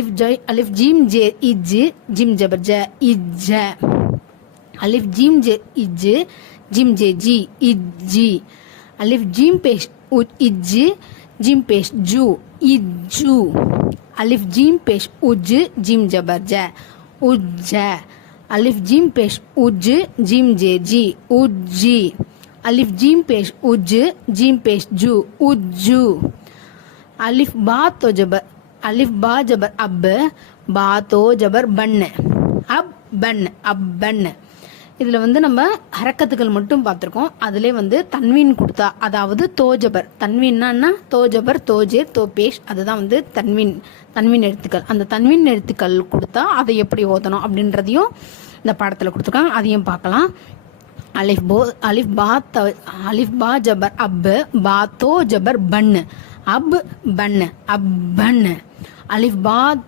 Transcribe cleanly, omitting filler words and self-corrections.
अलिफ जीम जे इज जिम जबर ज इज अलिफ जीम जे इज जिम जे जी इजी अलिफ जीम पेश इज जिम पेश जू इजू अलिफ जीम पेश उज जिम जबर ज उज अलिफ जीम पेश उज जिम जे जी उजी अलिफ जीम पेश उज जिम पेश जू उजू अलिफ बा तो जबर अलिफ बा जबर अब बा तो जबर बन अब बन இதில் வந்து நம்ம ஹரக்கத்துக்கள் மட்டும் பார்த்துருக்கோம். அதிலே வந்து தன்வீன் கொடுத்தா, அதாவது தோஜபர், தன்வீன்னா தோஜபர் தோஜே தோபேஷ், அதுதான் வந்து தன்வீன் எழுத்துக்கள். அந்த தன்வீன் எழுத்துக்கள் கொடுத்தா அதை எப்படி ஓதணும் அப்படின்றதையும் இந்த பாடத்தில் கொடுத்துருக்காங்க. அதையும் பார்க்கலாம். அலிஃப் பா ஜபர் அப் பா தோ ஜபர் பன் अब बन अब बन अलिफ बा